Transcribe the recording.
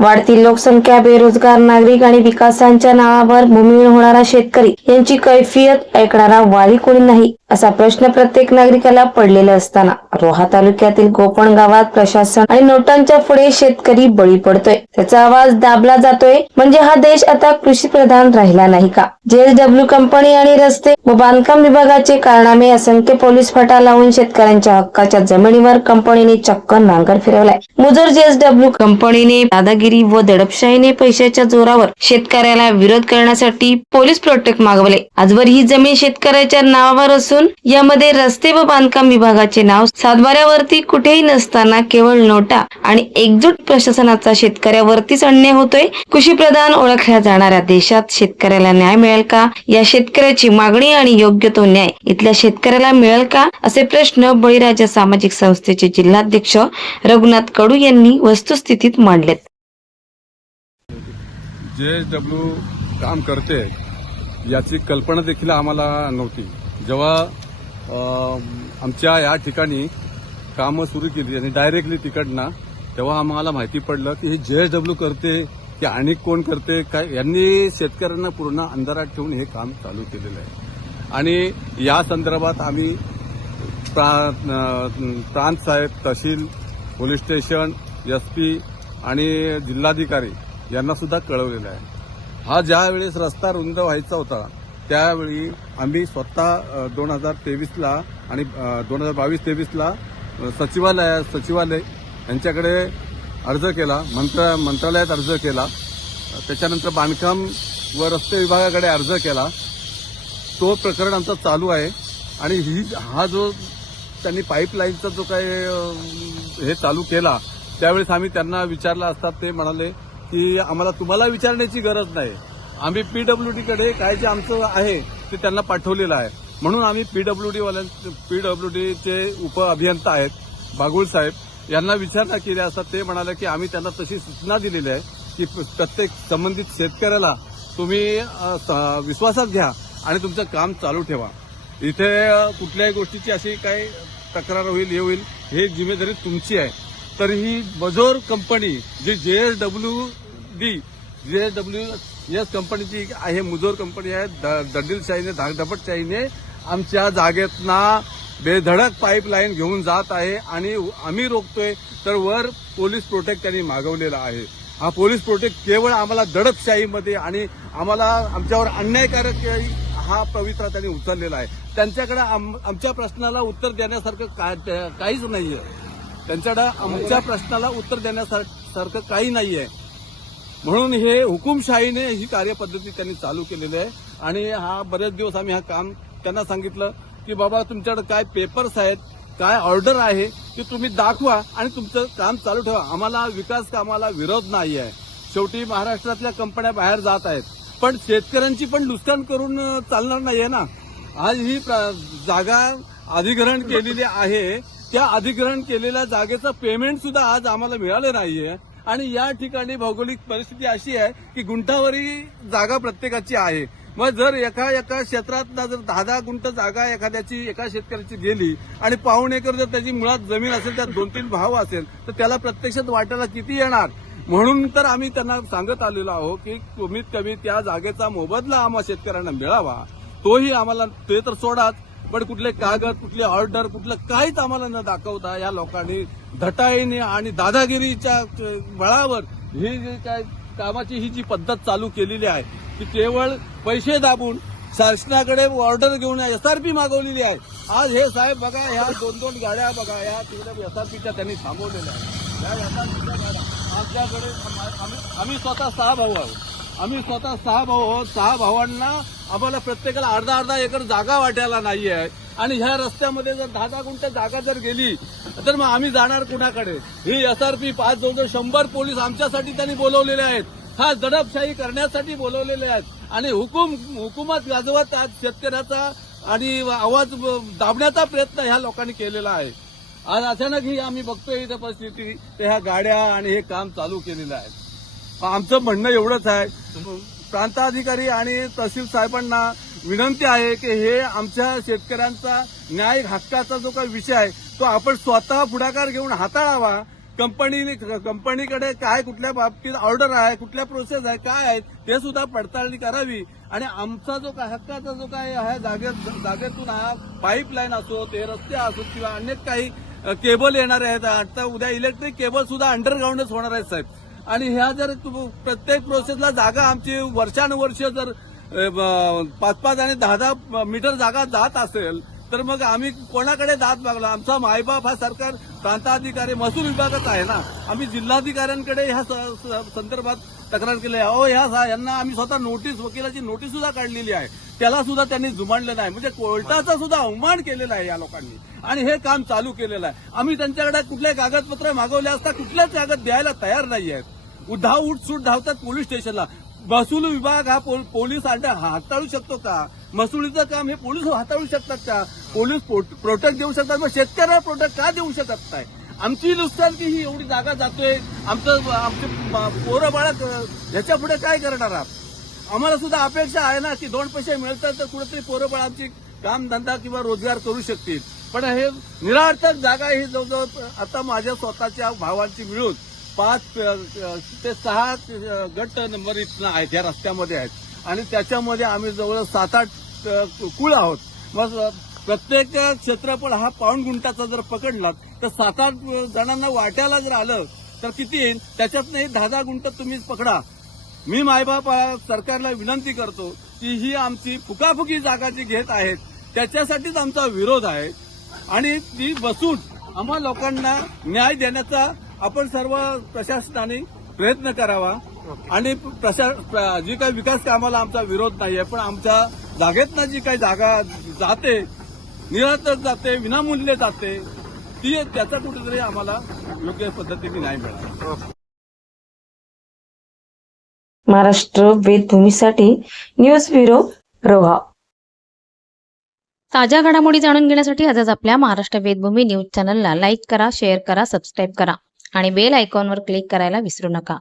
वाढती लोकसंख्या बेरोजगार नागरिक आणि विकासांच्या नावावर भूमिहीन होणारा शेतकरी यांची कैफियत ऐकणारा वाली कोणी नाही असा प्रश्न प्रत्येक नागरिकाला पडलेला असताना रोहा तालुक्यातील गोपण गावात प्रशासन आणि नोटांच्या पुढे शेतकरी बळी पडतोय. त्याचा आवाज दाबला जातोय म्हणजे हा देश आता कृषी प्रधान राहिला नाही का? जेएसडब्ल्यू कंपनी आणि रस्ते व बांधकाम विभागाचे कारणामे असंख्य पोलीस फटा लावून शेतकऱ्यांच्या हक्काच्या जमिनीवर कंपनीने चक्क नांगर फिरवलाय. मुजोर जेएसडब्ल्यू कंपनीने दादागिरी व दडपशाहीने पैशाच्या जोरावर शेतकऱ्याला विरोध करण्यासाठी पोलीस प्रोटेक्ट मागवले. आजवर ही जमीन शेतकऱ्याच्या नावावर असून यामध्ये रस्ते व बांधकाम विभागाचे नाव सातबाऱ्यावरती कुठेही नसताना केवळ नोटा आणि एकजूट प्रशासनाचा शेतकऱ्यावरतीच अन्याय होतोय कृषी प्रधान ओळखल्या जाणाऱ्या देशात शेतकऱ्याला न्याय मिळेल का? या शेतकऱ्याची मागणी आणि योग्य तो न्याय इथल्या शेतकऱ्याला मिळेल का? असे प्रश्न बळीराजा सामाजिक संस्थेचे जिल्हाध्यक्ष रघुनाथ कडू यांनी वस्तुस्थितीत मांडलेत. जे डब्ल्यू काम करते याची कल्पना देखील आम्हाला नव्हती. जेव्हा अं, आमच्या या ठिकाणी कामं सुरू केली आणि डायरेक्टली तिकडनं तेव्हा आम्हाला माहिती पडलं की हे जे एस डब्ल्यू करते की आणि कोण करते काय? यांनी शेतकऱ्यांना पूर्ण अंधारात ठेवून हे काम चालू केलेलं आहे. आणि या संदर्भात आम्ही प्रांत साहेब तहसील पोलीस स्टेशन एस पी आणि जिल्हाधिकारी यांना सुद्धा कळवलेलं आहे. हा ज्या वेळेस रस्ता रुंद व्हायचा होता त्यावेळी आम्ही स्वतः दोन हजार तेवीसला आणि दोन हजार बावीस तेवीसला सचिवालय सचिवालय यांच्याकडे अर्ज केला मंत्र मंत्रालयात अर्ज केला. त्याच्यानंतर बांधकाम व रस्ते विभागाकडे अर्ज केला. तो प्रकरण आमचा चालू आहे. आणि ही हा जो त्यांनी पाईपलाईनचा जो काय हे चालू केला त्यावेळेस आम्ही त्यांना विचारला असतात ते म्हणाले की आम्हाला तुम्हाला विचारण्याची गरज नाही. आम्ही पीडब्ल्यूडीकडे काय जे आमचं आहे ते त्यांना पाठवलेलं आहे. म्हणून आम्ही पीडब्ल्यूडीवाल्यां पीडब्ल्यूडीचे उप अभियंता आहेत बागुळ साहेब. यांना विचारणा केली असता ते म्हणाले की आम्ही त्यांना तशी सूचना दिलेली आहे की प्रत्येक संबंधित शेतकऱ्याला तुम्ही स- विश्वासात घ्या आणि तुमचं काम चालू ठेवा. इथे कुठल्याही गोष्टीची अशी काही तक्रार होईल हे होईल हे जिम्मेदारी तुमची आहे. तर ही बजोर company G J S W D J S W S कंपनीची आहे मुजोर कंपनी आहे द- दंडीलशाहीने धाकधपटशाहीने आमच्या जागेतना बेधडक पाईपलाईन घेऊन जात आहे आणि आम्ही रोखतोय तर वर पोलीस प्रोटेक्ट त्यांनी मागवलेला आहे. हा पोलीस प्रोटेक्ट केवळ आम्हाला दडपशाहीमध्ये आणि आम्हाला आमच्यावर अन्यायकारक हा पवित्रा त्यांनी उचललेला आहे. त्यांच्याकडे आम- आमच्या प्रश्नाला उत्तर देण्यासारखं काय- काहीच नाहीये. त्यांच्याकडे आमच्या प्रश्नाला उत्तर देण्यासारखं काही नाहीये. म्हणून हे हुकुमशाहीने ही कार्यपद्धती त्यांनी चालू केलेली आहे आणि हा बरेच दिवस आम्ही हा काम त्यांना सांगितलं. की बाबा तुमच्याकडे काय पेपर्स आहेत काय ऑर्डर आहे ते तुम्ही दाखवा आणि तुमचं काम चालू ठेवा. आम्हाला विकास कामाला विरोध नाही आहे. शेवटी महाराष्ट्रातल्या कंपन्या बाहेर जात आहेत. पण शेतकऱ्यांची पण नुकसान करून चालणार चालणार नाहीये ना. आज ही जागा अधिग्रहण केलेली आहे. त्या अधिग्रहण केलेल्या जागेचं पेमेंट सुद्धा आज आम्हाला मिळालं नाहीये. आणि या ठिकाणी भौगोलिक परिस्थिती अशी आहे की गुंठावरी जागा प्रत्येकाची आहे. मग जर एका एका क्षेत्रात जर दहा दहा गुंट जागा एखाद्याची एका शेतकऱ्याची गेली आणि पाऊण एकर जर त्याची मुळात जमीन असेल त्यात दोन तीन भाव असेल तर त्याला प्रत्यक्षात वाटायला किती येणार? म्हणून तर आम्ही त्यांना सांगत आलेलो आहोत की कमीत कमी त्या जागेचा मोबदला आम्हा शेतकऱ्यांना मिळावा. तोही आम्हाला ते तर सोडाच पण कुठले कागद कुठले ऑर्डर कुठलं काहीच आम्हाला न दाखवता या लोकांनी धटाईने आणि दादागिरीच्या बळावर ही जी काय कामाची ही जी पद्धत चालू केलेली आहे की केवळ पैसे दाबून शासनाकडे ऑर्डर घेऊन एसआरपी मागवलेली आहे. आज हे साहेब बघा ह्या दोन दोन गाड्या बघा या तिकडे एसआरपीच्या त्यांनी थांबवलेल्या आहेत. या एसआरपीच्या गाड्या आमच्याकडे आम्ही आम्ही स्वतः सहा भाऊ आहोत. आम्ही स्वतः सहा भाऊ आहोत. सहा भावांना आम्हाला प्रत्येकाला अर्धा अर्धा एकर जागा वाटायला नाही आहे. आणि ह्या रस्त्यामध्ये जर दहा दहा गुंठ जागा जर गेली तर मग आम्ही जाणार कुणाकडे? ही एसआरपी पाच जवळजवळ शंभर पोलीस आमच्यासाठी त्यांनी बोलवलेले आहेत. हा दडपशाही करण्यासाठी बोलवलेले आहेत. आणि हुकूम हुकुमात गाजवत आज शेतकऱ्याचा आणि आवाज दाबण्याचा प्रयत्न ह्या लोकांनी केलेला आहे. आज अचानक ही आम्ही बघतोय इथं परिस्थिती ते ह्या गाड्या आणि हे काम चालू केलेलं आहे. आमचं म्हणणं एवढंच आहे. प्रांताधिकारी आणि तहसील साहेबांना विनंती आहे की हे आमच्या शेतकऱ्यांचा न्याय हक्काचा जो काही विषय आहे तो आपण स्वतः पुढाकार घेऊन हाताळावा. कंपनीने कंपनीकडे काय कुठल्या बाबतीत ऑर्डर आहे कुठल्या प्रोसेस आहे काय आहेत ते सुद्धा पडताळणी करावी. आणि आमचा जो काय हक्काचा जो काय आहे जागेत जागेतून हा पाईपलाईन असो ते रस्ते असो किंवा अनेक काही केबल येणार आहेत आता उद्या इलेक्ट्रिक केबल सुद्धा अंडरग्राऊंडच होणार आहेत साहेब. आणि ह्या जर प्रत्येक प्रोसेसला जागा आमची वर्षानुवर्ष जर पाच पाच आणि दहा दहा मीटर जागा जात असेल तर मग आम्ही कोणाकडे दात मागला? आमचा मायबाप हा सरकार प्रांताधिकारी महसूल विभागाचा आहे ना. आम्ही जिल्हाधिकाऱ्यांकडे ह्या स- स- संदर्भात तक्रार केली आहे. अहो ह्या सा- यांना आम्ही स्वतः नोटीस वकिलाची नोटीस सुद्धा काढलेली आहे. त्याला सुद्धा त्यांनी जुमानलं नाही. म्हणजे कोर्टाचा सुद्धा अवमान केलेला आहे या लोकांनी. आणि हे काम चालू केलेलं आहे. आम्ही त्यांच्याकडे कुठले कागदपत्र मागवले असता कुठलेच कागद द्यायला तयार नाही आहेत धाव उठसूट धावतात पोलीस स्टेशनला. महसूल विभाग हा पोल- पोलीस अंडा हाताळू शकतो का? मसुलीचं काम हे पोलीस हाताळू शकतात का? पोलीस प्रोटेक्ट देऊ शकतात मग शेतकऱ्याला प्रोटेक्ट का देऊ शकत नाही? आमची नुकसान की ही एवढी जागा जातोय. आमचं आमचे पोरं बाळक ह्याच्या पुढे काय करणार आहात आम्हाला सुद्धा अपेक्षा आहे ना की दोन पैसे मिळतात तर कुठेतरी पोरं बाळ आमची कामधंदा किंवा रोजगार करू शकतील. पण हे निरार्थक जागा ही जवळजवळ आता माझ्या स्वतःच्या भावांची मिळून पाच ते सहा गट नंबर इथनं आहेत या रस्त्यामध्ये आहेत. आणि त्याच्यामध्ये आम्ही जवळ सात आठ कुळ आहोत. मग प्रत्येक क्षेत्रफळ हा पाऊण गुंठाचा जर पकडला तर सात आठ जणांना वाट्याला जर आलं तर किती येईल? त्याच्यात नाही दहा दहा गुंठ तुम्ही पकडा. मी मायबाप सरकारला विनंती करतो की ही आमची फुकाफुकी जागा जी घेत आहेत त्याच्यासाठीच आमचा विरोध आहे. आणि ती बसून आम्हा लोकांना न्याय देण्याचा आपण सर्व प्रशासनाने प्रयत्न करावा. आणि प्रशा जी काही विकास कामाला आमचा विरोध नाहीये पण आमच्या जागेतनं जी काही जागा जाते निरर्थक जाते विनामूल्य जाते ती त्याचा कुठेतरी आम्हाला योग्य पद्धतीने नाही मिळाला. महाराष्ट्र वेदभूमीसाठी न्यूज ब्युरो रोहा ताज्या घडामोडी जाणून घेण्यासाठी आजच आपल्या महाराष्ट्र वेदभूमी न्यूज चॅनलला लाईक करा शेअर करा सबस्क्राईब करा आणि बेल आयकॉनवर क्लिक करायला विसरू नका.